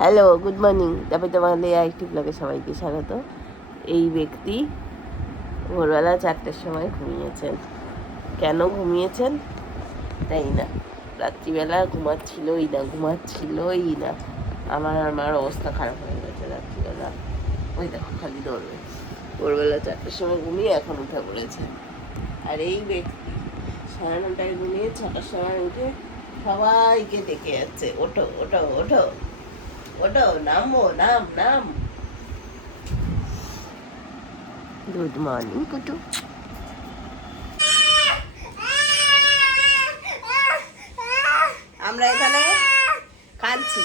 Hello, good morning. তারপরে তোমাদের আরেকটি ব্লগে সবাইকে স্বাগত। এই ব্যক্তি ভোরবেলা 4টের সময় ঘুমিয়েছেন। কেন ঘুমিয়েছেন তাই না, রাত্রিবেলা ঘুমাচ্ছিলই না। আমার অবস্থা খারাপ হয়ে গেছে রাত্রিবেলা। ওই দেখো খালি দৌড়বে। ভোরবেলা 4টের সময় ঘুমিয়ে এখন উঠে পড়েছে। আর এই ব্যক্তি 9:30টায় ঘুমিয়ে 6টার সময় উঠে সবাইকে ডেকে যাচ্ছে, ওঠো ওঠো ওঠো ওঠো, নামো, নাম। Good morning Kutu. আমরা এখানে কাঁদছি।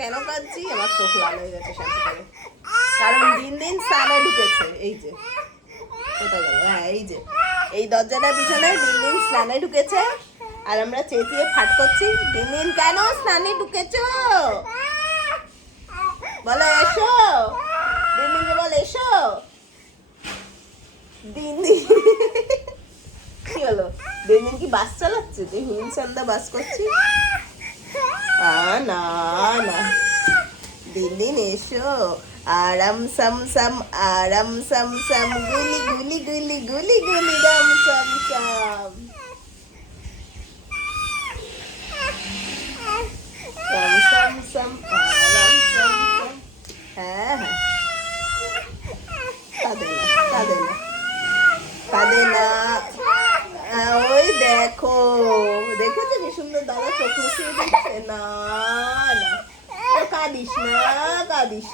কেন কাঁদছি? আমার চোখ লাল হয়ে গেছে শান্তি করে। কারণ দিন দিন স্নানে ঢুকেছে। এই যে কোথায় গেল? হ্যাঁ, এই যে এই দরজাটার পিছনে দিন দিন স্নানে ঢুকেছে। আর আমরা চেঁচিয়ে ফাট করছি, দিন দিন কেন স্নানে ঢুকেছো? বলো এসো, দিনদিনকে বল এসো। দিনদিন কি হলো? দিনদিন কি বাস চালাচ্ছে? তুই হিমসান্দা বাস করছিস? না না, দিনদিন এসো। আরাম সাম সাম, আরাম সাম সাম, গুলি গুলি গুলি গুলি গুলি রাম সাম সাম, সাম সাম সাম, আরাম সাম সাম। হ্যাঁ হ্যাঁ, কাঁদে না। ওই দেখো, দেখেছো কি সুন্দর দাদা চোখ মুছিয়ে দিচ্ছে? না না, কাঁদিস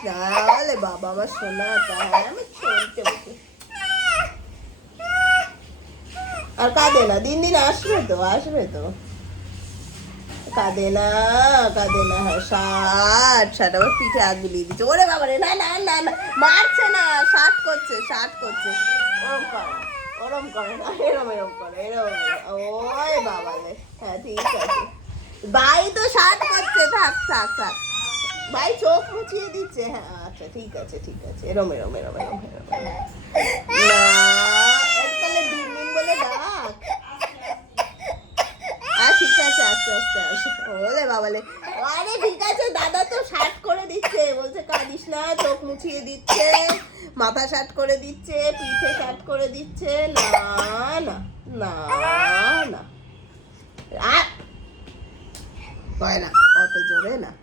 না। বলে বাবা আমার সোনাটা, আমি শুনতে বসে। আর কাঁদে না, দিন দিন আসবে তো। কাঁদে না। ষাট আবার পিঠে আগুলিয়ে দিচ্ছে। ওরে বাবা রে, না, মারছে না, ষাট করছে। ওরম করে না, এরম করে। ওই বাবা রে, হ্যাঁ ঠিক আছে। ভাই তো ষাট করছে, থাক। ভাই চোখ মুছিয়ে দিচ্ছে। হ্যাঁ আচ্ছা, ঠিক আছে। এরম না, এককালে দিন বলে ডাক। ঠিক আছে, আস্তে আসে। ওরে বাবালে, আরে ঠিক আছে, দাদা তো শার্ট করে দিচ্ছে, বলছে কাঁদিস না, চোখ মুছিয়ে দিচ্ছে, মাথা শার্ট করে দিচ্ছে, পিঠে শার্ট করে দিচ্ছে। না হয় না, অত জোরে না।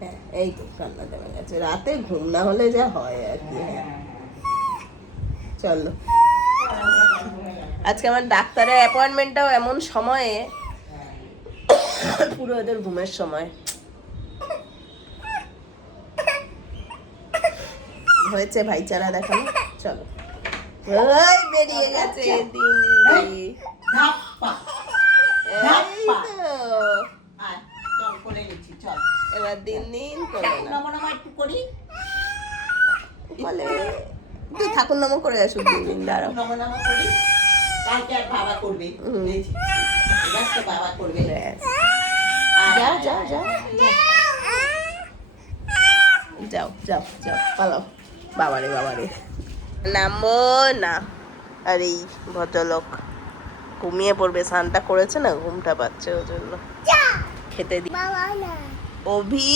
হ্যাঁ, এই তো কান্না থেমে গেছে। রাতে ঘুম না হলে যা হয় আর কি। হ্যাঁ চলো, আজকে আমার ডাক্তারের অ্যাপয়েন্টমেন্টটাও এমন সময়ে, পুরো ওদের ঘুমের সময় হয়েছে। ভাইচারা দেখানো, চলো। ওই বেরিয়ে গেছে দিন। এবার দিন বলে তুই ঠাকুর নাম করে আসুক দিন। দাঁড়াও, যাও পালাও। বাবারে নামবো না। আর এই ভদ্রলোক ঘুমিয়ে পড়বে, স্নানটা করেছে না, ঘুমটা পাচ্ছে, ওই জন্য খেতে দি। অভি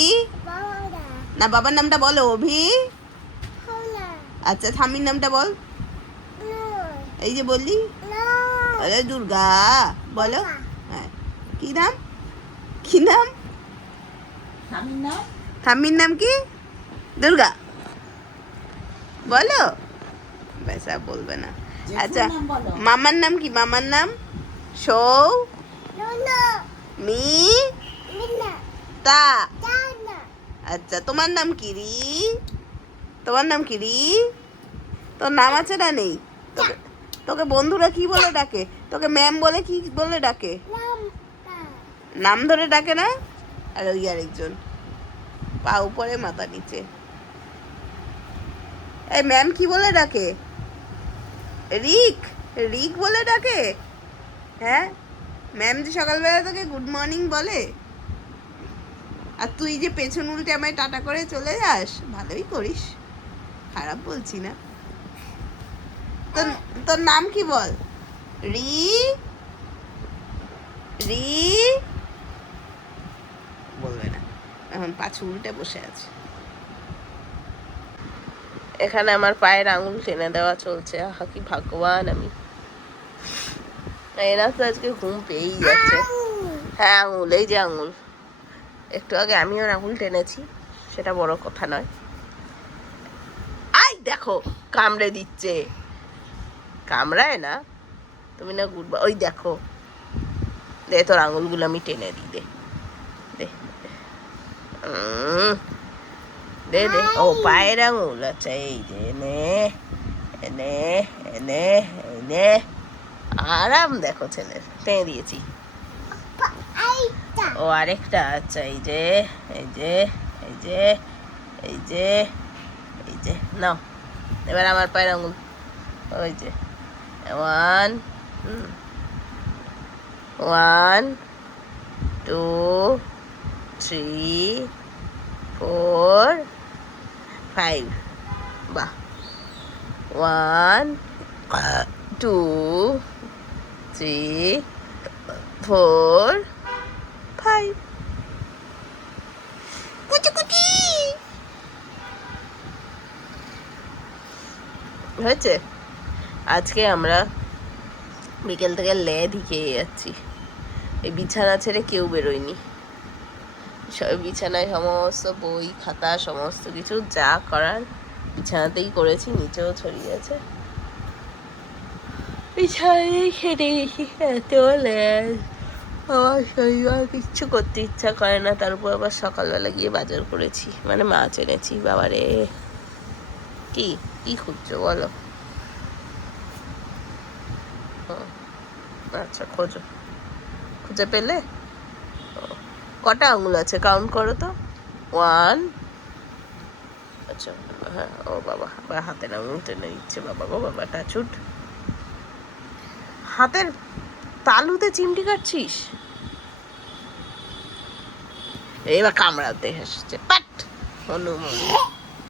না, বাবার নামটা বলো। অভি। আচ্ছা, স্বামীর নামটা বল। এই যে বললি, আরে দুর্গা বলো। হ্যাঁ, কি নাম? স্বামীর নাম কি? দুর্গা বলো। বেসা বলবে না। আচ্ছা, মামার নাম কি? সৌ মি তা। আচ্ছা, তোমার নাম কি রি? তোর নাম আছে না নেই? তোকে বন্ধুরা কি বলে ডাকে? তোকে ম্যাম বলে কি বলে ডাকে? নাম ধরে ডাকে না? আর ওই আরেকজন পা উপরে মাথা নিচে, এই ম্যাম কি বলে ডাকে? রিক বলে ডাকে। হ্যাঁ, ম্যাম যে সকালবেলা তোকে গুড মর্নিং বলে, আর তুই যে পেছন উল্টে আমায় টাটা করে চলে যাস, ভালোই করিস, খারাপ বলছি না। তোর নাম কি বল? রি এখন পাছু উল্টে বসে আছে। এখানে আমার পায়ের আঙুল টেনে দেওয়া চলছে। আহা কি ভাগ্যবান আমি। এরা তো আজকে ঘুম পেয়েই যাচ্ছে। হ্যাঁ আঙুল, এই যে আঙুল। একটু আগে আমি ওর আঙুল টেনেছি, সেটা বড় কথা নয়। আই দেখো কামড়ে দিচ্ছে। কামড়ায় না, তুমি না গুড। ওই দেখো, দে তোর আঙুলগুলো আমি টেনে দিই, দে দে দে দে। ও পায়ের আঙুল, আচ্ছা এই যে এনে এনে এনে এনে। আরাম দেখো ছেলের, টেনে দিয়েছি। ও আরেকটা, আচ্ছা এই যে এই যে এই যে এই যে এই যে নাও এবার আমার পায়ের আঙুল। ওই যে 1 1 2 3 4 5। বাহ, 1 2 3 4 5। কুচি কুচি হয়েছে। আজকে আমরা বিকেল থেকে লেধি খেয়ে যাচ্ছি। এই বিছানা ছেড়ে কেউ বেরোয়নি। বিছানায় সমস্ত বই খাতা সমস্ত কিছু যা করার বিছানাতেই করেছি, নিচেও ছড়িয়ে আছে। বিছানায় খেতে গেছি, এত লেজ। আমার শরীর আর কিচ্ছু করতে ইচ্ছা করে না। তার উপর আবার সকালবেলা গিয়ে বাজার করেছি, মানে মাছ এনেছি। বাবারে কি কি খুঁজছো বলো? আচ্ছা খোঁজো, খুঁজে পেলে? কটা আঙুল আছে কাউন্ট করো তো। 1। আচ্ছা হ্যাঁ, ও বাবা হাতের আঙুল টেনে দিচ্ছে। বাবা গো বাবা, টাচুট। হাতের তালুতে চিমটি কাটছিস? এবার কামড়াতে এসেছে পাট হনুমান।